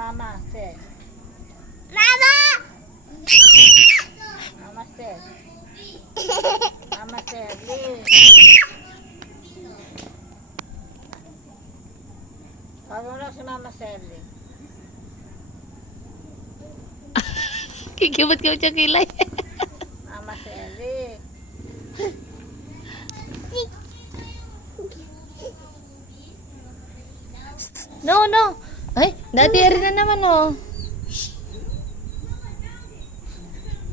Mama said. Mama! Mama said. Mama said, Liz. Tawag mo lang si Mama Sally. Kikibot-kibot yung kilay. Mama Sally. No, no. Ay, dati rin na naman, oh.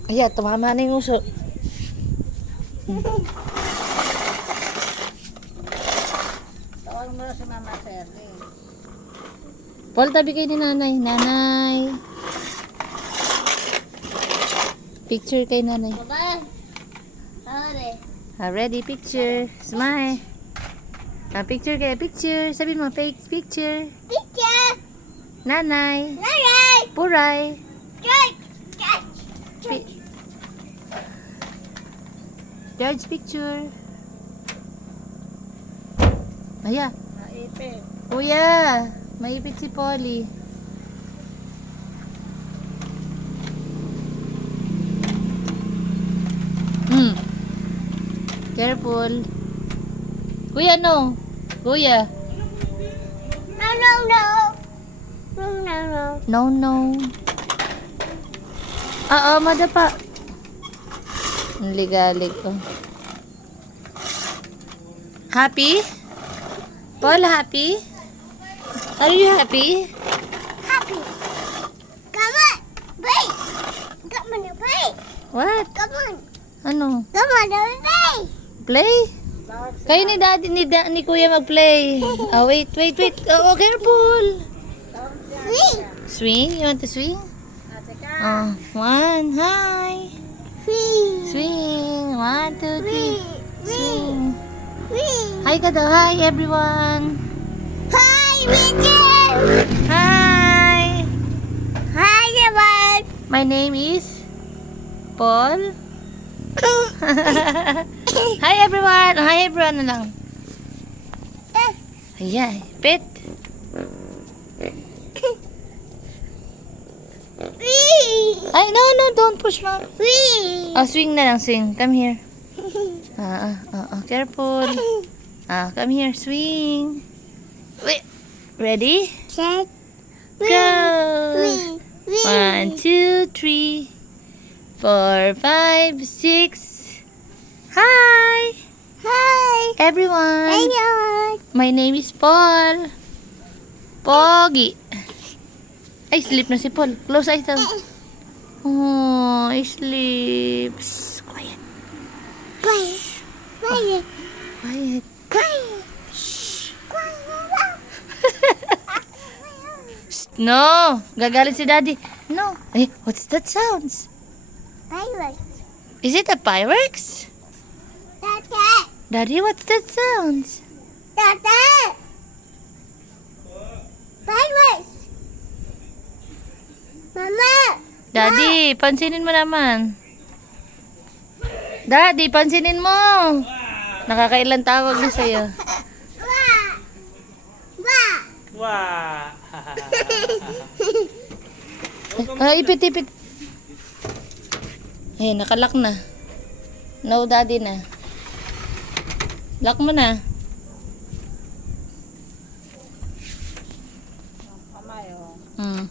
Ayan, tumama na yung uso. Tawag mo lang si Mama Sally. Paul, tabi kayo ni nanay. Nanay. Picture kay nanay. Baba! Sorry. Ready, picture. Smile. Picture kayo, picture. Sabi mo, picture. Picture! Nanay. Nanay! Puray. George! George! Pi- George, picture. Aya. Naipit. Kuya, maipit si Polly. Careful. Kuya, no. Kuya. No, no, no! No, no, no. No, no. Madapa. Ang ligalig ko. Happy? Paul, happy? Are you happy? Happy! Come on! Wait! Come on, wait! What? Come on! Ano? Come on, wait! Play? Tawag si Kayo ni daddy, ni kuya mag-play. Wait. Oh, careful. Tawag siya. Three! Swing? You want to swing? Ate ka. One. Hi. Three! Swing. 1, 2, 3. Swing. Three! Hi ka daw. Hi, everyone. Hi, Richard! Hi. Hi, everyone! My name is Paul. Hi, everyone. Hi, everyone na lang. Ayan. Pet. Three! Ay, no. Don't push, mom. Three! Oh, swing na lang. Swing. Come here. Careful. Come here. Swing. Wait. Ready? Set! Go. Three! 1, 2, 3, 4, 5, 6. Hi, Hi! everyone. Hello! My name is Paul. Pogi. Ay, sleep na si Paul. Close eyes daw. Oh, I sleep. Shh, quiet. Quiet! Quiet! Quiet. Quiet! Shh. Quiet! Shh, no, gagalit si daddy. No. Ay, what's that sounds? Fireworks! Is it a fireworks? Tata! Daddy, what's that sounds? Tata! Fireworks! Mama! Daddy, pansinin mo naman. Daddy, pansinin mo. Nakakailan tawag na sa'yo. Wah! Wah! Wah. Ipit. Eh, nakalock na. No, daddy na. Lock mo na. Kamay, oh. Hmm.